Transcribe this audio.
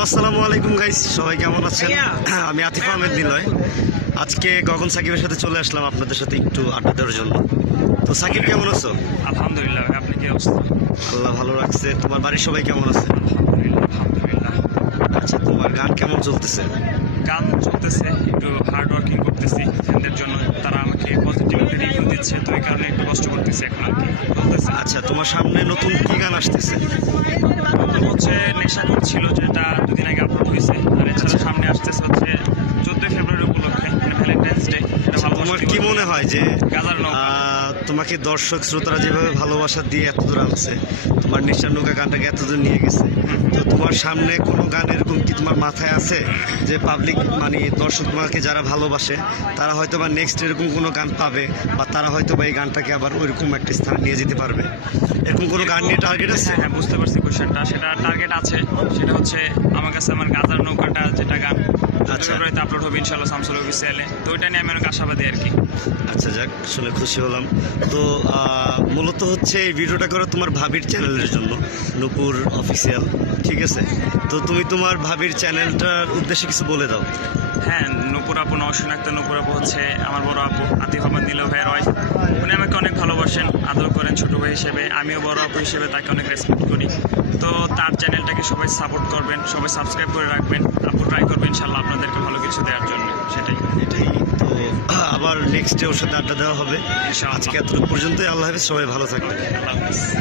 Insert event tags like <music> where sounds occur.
Hello আসসালামু আলাইকুম guys সবাই কেমন আছেন? <clears throat> আমি আতিফ আহমেদ নিলয় আজকে গগন সাকিবের সাথে চলে আসলাম আপনাদের সাথে একটু আড্ডা দেওয়ার জন্য। তো সাকিব কেমন আছো? আলহামদুলিল্লাহ আপনি কি অবস্থা? আল্লাহ ভালো রাখছে। তোমার বাড়ির সবাই কেমন আছে? আলহামদুলিল্লাহ আলহামদুলিল্লাহ। আচ্ছা তোমার গান কেমন চলতেছে? গান চলতেছে একটু হার্ড ওয়ার্কিং করতেছি। ফ্যানদের জন্য তারা আমাকে পজিটিভ একটা রিভিউ দিচ্ছে তো এই কারণে একটু কষ্ট করতেছি এখন আর কি। আচ্ছা তোমার সামনে নতুন কি গান আসতেছে? নতুন হচ্ছে নেশা ছিল যেটা দুদিন আগে তোমার কি মনে হয় যে তোমাকে দর্শক শ্রোতারা যেভাবে ভালোবাসা দিয়ে এত দূর আনছে তোমার নিশার নৌকা গানটাকে এত দূর নিয়ে গেছে তো তোমার সামনে কোনো গান এরকম কি তোমার মাথায় আছে যে পাবলিক মানে দর্শক তোমাকে যারা ভালোবাসে তারা হয়তো বা নেক্সট এরকম কোনো গান পাবে বা তারা হয়তো বা এই গানটাকে আবার ওইরকম একটা স্থানে নিয়ে যেতে পারবে? এরকম কোনো গান নিয়ে টার্গেট আছে? হ্যাঁ হ্যাঁ বুঝতে পারছি কোশ্চেনটা সেটা টার্গেট আছে। সেটা হচ্ছে আমার কাছে আমার গাজার নৌকাটা। ফেব্রুয়ারিতে আপলোড হবে ইনশাল্লাহ শামসুল অফিসিয়ালে তো ওইটা নিয়ে আমি অনেক আশাবাদী আর কি। আচ্ছা যাক শুনে খুশি হলাম। তো মূলত হচ্ছে এই ভিডিওটা করা তোমার ভাবির চ্যানেলের জন্য নূপুর অফিসিয়াল ঠিক আছে? তো তুমি তোমার ভাবির চ্যানেলটার উদ্দেশ্যে কিছু বলে দাও। হ্যাঁ নূপুর আপু নওশিন আক্তার নূপুর আপু হচ্ছে আমার বড় আপু আতিফ আহমদ নীল ভাইয়ের ওয়াইফ উনি আমাকে অনেক ভালোবাসেন আদর করেন ছোট ভাই হিসেবে। আমিও বড় আপু হিসেবে তাকে অনেক রেসপেক্ট করি। তো তার চ্যানেলটাকে সবাই সাপোর্ট করবেন সবাই সাবস্ক্রাইব করে রাখবেন। আপু ট্রাই করবেন ইনশাল্লাহ আপনাদেরকে ভালো কিছু দেওয়ার জন্য। সেটাই। এটাই তো আবার নেক্সট ডে ওর সাথে আড্ডা দেওয়া হবে। আজকে এতটুকু পর্যন্তই। আল্লাহ হাফিজ। সবাই ভালো থাকবেন। আল্লাহ হাফিজ।